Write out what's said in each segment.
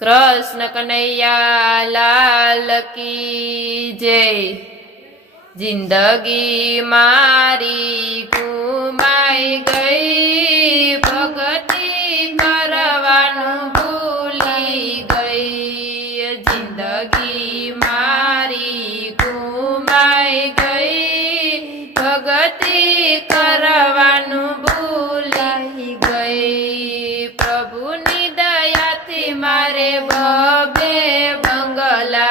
कृष्ण कन्हैया लाल की जय। जिंदगी मारी घुमाई गई, भगती करवानु भूली गई। जिंदगी मारी घुमाई गई, भगती करवानु भूली गई। प्रभुनी दयाथी मारे बबे बंगला,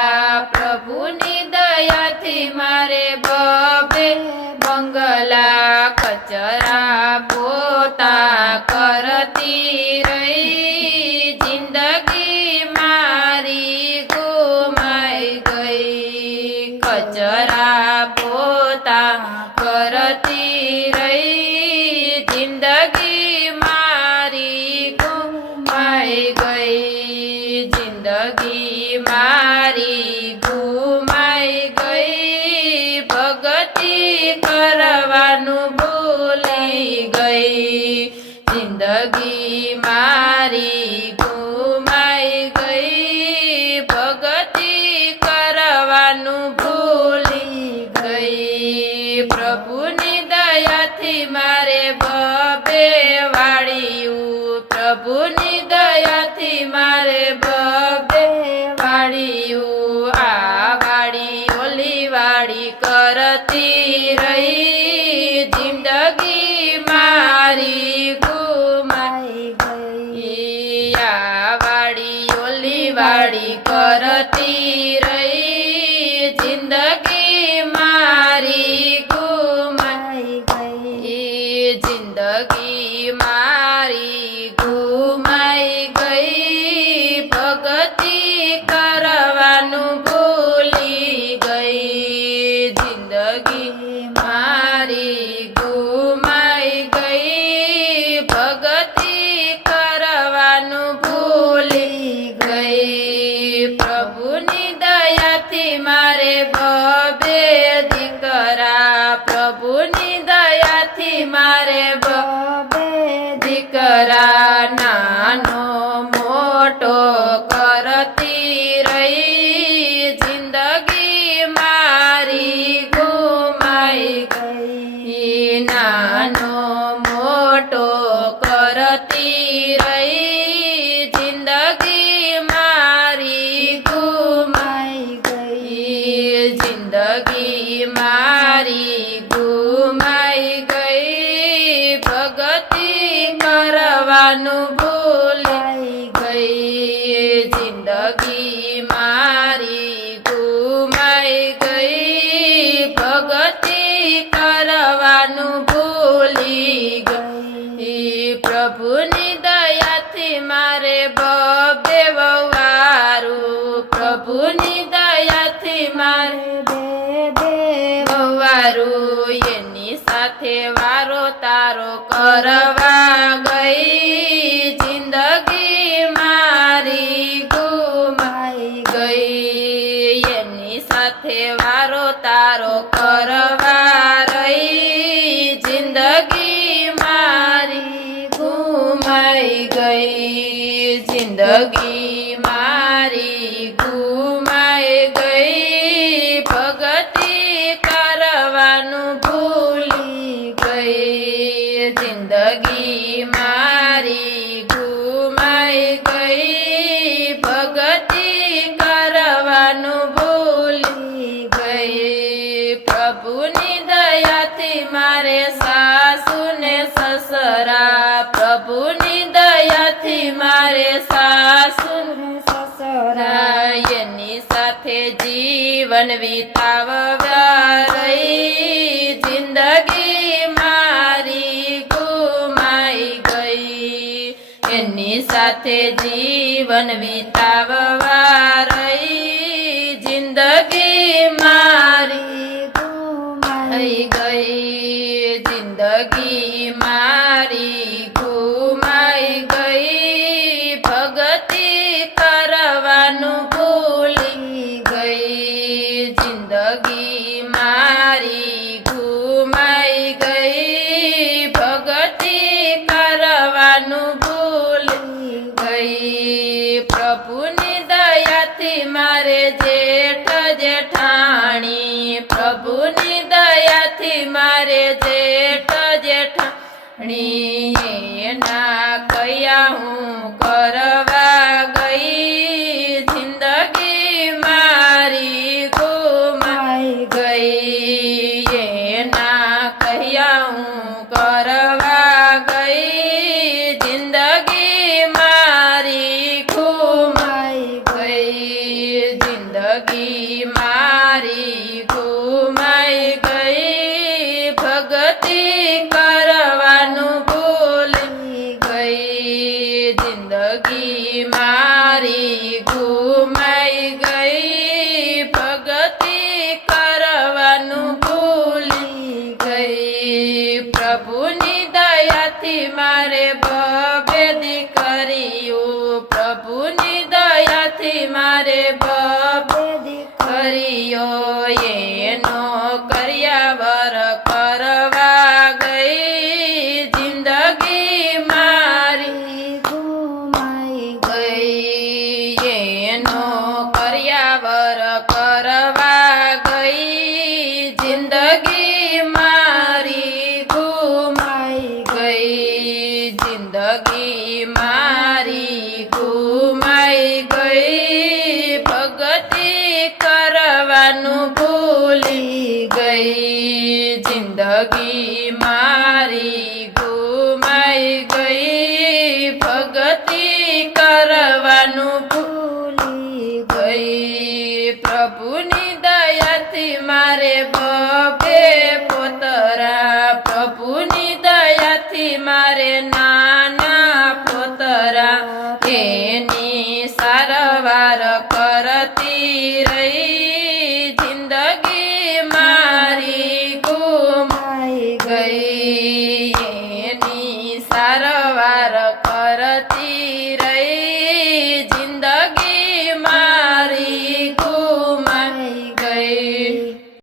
प्रभुनी दयाथी मारे बबे बंगला। कचरा पोता करती रही, जिंदगी मारी घुमाई गई। कचरा पोता करती रही, जिंदगी मारी घुमाई गई। जिंदगी मारी घुमाई गई, भगती करवानु भूली गई। जिंदगी मारी घुमाई गई, भगती करवानु भूली गई। प्रभुनी दयाथी मारे बबे वाड़ियू, प्रभुनी दयाथी मारे बबे वाड़ियू। आ वाड़ी ओली वाड़ी करती रही, जिंदगी मारी घुमाई गई। आ वाड़ी ओली वाड़ी करती रही, जिंदगी मारी घुमाई गई। जिंदगी मारी घुमाई गई, भगती करवानु भूली गई। जिंदगी मारी घुमाई गई, भगती करवानु भूली गई। प्रभुनी दयाथी मारे बबे दीकरा, प्रभुनी दयाथी मारे बबे दीकरा। नानो मोटो करती रही, जिंदगी मारी घुमाई गई। नानो मोटो करती रही, जिंदगी मारी घुमाई गई। जिंदगी मारी घुमाई गई, भगती करवानु भूली गई। जिंदगी मारी घुमाई गई, भगती करवानु भूली गई। प्रभुनी दयाथी मारे बबे ववारू, प्रभुनी दयाथी मारे बेबे ववारू। एनी साथे वारो तारो करवा गई, जिंदगी मारी घुमाई गई। एनी साथे वारो तारो करवा रही, जिंदगी मारी घुमाई गई। जिंदगी मारी घुमाई गई, भगती करवानु भूली गई। जिंदगी मारी घुमाई गई, भगती करवानु भूली गई। प्रभुनी दयाथी मारे सासु ने ससरा, प्रभुनी दयाथी मारे सासु ने ससरा। एनी साथे जीवन विताववा रही, जिंदगी मारी घुमाई गई। एनी साथे जीवन विताववा रही, जिंदगी मारी घुमाई गई। जिंदगी मारी घुमाई गई, भगती करवानु भूली गई। जिंदगी मारी घुमाई गई, भगती करवानु भूली गई। પ્રભુની દયાથી મારે જેઠ જેઠાણી પ્રભુની દયાથી મારે જેઠ જેઠાણી એના કયા હું કરવા ગઈ જિંદગી મારી ગુમાઈ ગઈ એના કયા હું કરવા ગઈ જિંદગી મારી ગુમાઈ ગઈ જિંદગી મારી ગુમાઈ ગઈ ભક્તિ કરવાનું ભૂલી ગઈ જિંદગી મારી ગુમાઈ ગઈ ભક્તિ કરવાનું ભૂલી ગઈ પ્રભુની દયાથી મારે બબે દીકરીઓ પ્રભુની દયાથી મારે બબે દીકરીઓ એનો કર્યાવર કરવા ગઈ જિંદગી મારી ગુમાઈ ગઈ